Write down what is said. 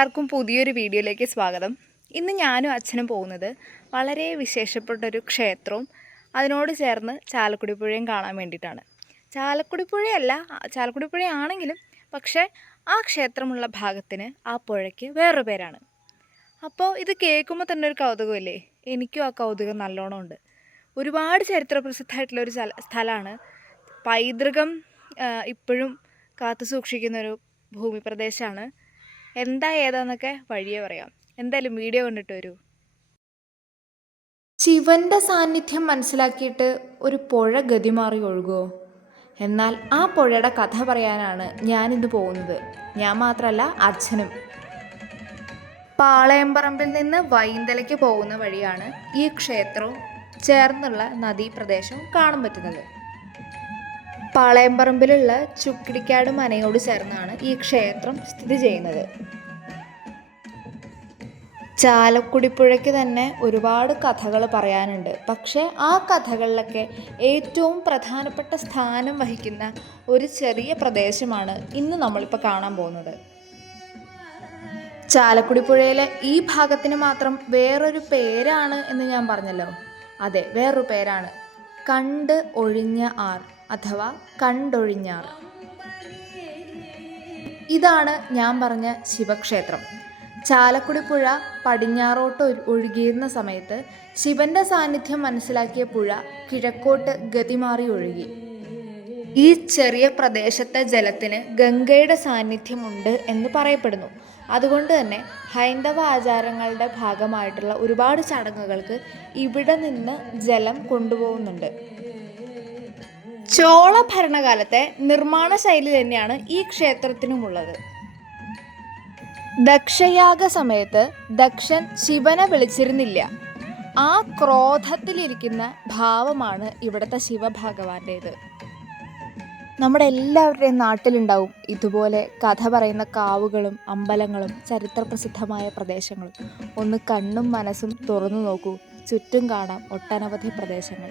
എല്ലാവർക്കും പുതിയൊരു വീഡിയോയിലേക്ക് സ്വാഗതം. ഇന്ന് ഞാനും അച്ഛനും പോകുന്നത് വളരെ വിശേഷപ്പെട്ടൊരു ക്ഷേത്രവും അതിനോട് ചേർന്ന് ചാലക്കുടി പുഴയും കാണാൻ വേണ്ടിയിട്ടാണ്. ചാലക്കുടി പുഴയല്ല ചാലക്കുടി പുഴയാണെങ്കിലും പക്ഷേ ആ ക്ഷേത്രമുള്ള ഭാഗത്തിന് ആ പുഴയ്ക്ക് വേറൊരു പേരാണ്. അപ്പോൾ ഇത് കേൾക്കുമ്പോൾ തന്നെ ഒരു കൗതുകമല്ലേ? എനിക്കും ആ കൗതുകം നല്ലോണം ഉണ്ട്. ഒരുപാട് ചരിത്ര പ്രസിദ്ധമായിട്ടുള്ള ഒരു സ്ഥല സ്ഥലമാണ്. പൈതൃകം ഇപ്പോഴും കാത്തു സൂക്ഷിക്കുന്നൊരു ഭൂമി പ്രദേശമാണ് എന്താ ഏതാന്നൊക്കെ വഴിയെ പറയാം. എന്തായാലും വീഡിയോ കണ്ടിട്ട് വരൂ. ശിവന്റെ സാന്നിധ്യം മനസ്സിലാക്കിയിട്ട് ഒരു പുഴ ഗതിമാറി ഒഴുകുമോ എന്നാൽ ആ പുഴയുടെ കഥ പറയാനാണ് ഞാനിന്ന് പോകുന്നത്. ഞാൻ മാത്രമല്ല അച്ഛനും പാളയംപറമ്പിൽ നിന്ന് വൈന്തലയ്ക്ക് പോകുന്ന വഴിയാണ് ഈ ക്ഷേത്രവും ചേർന്നുള്ള നദീപ്രദേശവും കാണാൻ പറ്റുന്നത്. പാളയംപറമ്പിലുള്ള ചുക്കിടിക്കാട് മനയോട് ചേർന്നാണ് ഈ ക്ഷേത്രം സ്ഥിതി ചെയ്യുന്നത്. ചാലക്കുടിപ്പുഴയ്ക്ക് തന്നെ ഒരുപാട് കഥകൾ പറയാനുണ്ട്. പക്ഷേ ആ കഥകളിലൊക്കെ ഏറ്റവും പ്രധാനപ്പെട്ട സ്ഥാനം വഹിക്കുന്ന ഒരു ചെറിയ പ്രദേശമാണ് ഇന്ന് നമ്മളിപ്പോൾ കാണാൻ പോകുന്നത്. ചാലക്കുടി പുഴയിലെ ഈ ഭാഗത്തിന് മാത്രം വേറൊരു പേരാണ് എന്ന് ഞാൻ പറഞ്ഞല്ലോ. അതെ വേറൊരു പേരാണ്. കണ്ട് ഒഴിഞ്ഞ ആർ. അഥവാ കണ്ടൊഴിഞ്ഞാർ. ഇതാണ് ഞാൻ പറഞ്ഞ ശിവക്ഷേത്രം. ചാലക്കുടി പുഴ പടിഞ്ഞാറോട്ട് ഒഴുകിയിരുന്ന സമയത്ത് ശിവന്റെ സാന്നിധ്യം മനസ്സിലാക്കിയ പുഴ കിഴക്കോട്ട് ഗതിമാറി ഒഴുകി. ഈ ചെറിയ പ്രദേശത്തെ ജലത്തിന് ഗംഗയുടെ സാന്നിധ്യമുണ്ട് എന്ന് പറയപ്പെടുന്നു. അതുകൊണ്ട് തന്നെ ഹൈന്ദവ ആചാരങ്ങളുടെ ഭാഗമായിട്ടുള്ള ഒരുപാട് ചടങ്ങുകൾക്ക് ഇവിടെ നിന്ന് ജലം കൊണ്ടുപോകുന്നുണ്ട്. ചോള ഭരണകാലത്തെ നിർമ്മാണ ശൈലി തന്നെയാണ് ഈ ക്ഷേത്രത്തിനുമുള്ളത്. ദക്ഷയാഗ സമയത്ത് ദക്ഷൻ ശിവനെ വിളിച്ചിരുന്നില്ല. ആ ക്രോധത്തിലിരിക്കുന്ന ഭാവമാണ് ഇവിടുത്തെ ശിവഭഗവാന്റേത്. നമ്മുടെ എല്ലാവരുടെയും നാട്ടിലുണ്ടാവും ഇതുപോലെ കഥ പറയുന്ന കാവുകളും അമ്പലങ്ങളും ചരിത്രപ്രസിദ്ധമായ പ്രദേശങ്ങളും. ഒന്ന് കണ്ണും മനസ്സും തുറന്നു നോക്കൂ. ചുറ്റും കാണാം ഒട്ടനവധി പ്രദേശങ്ങൾ.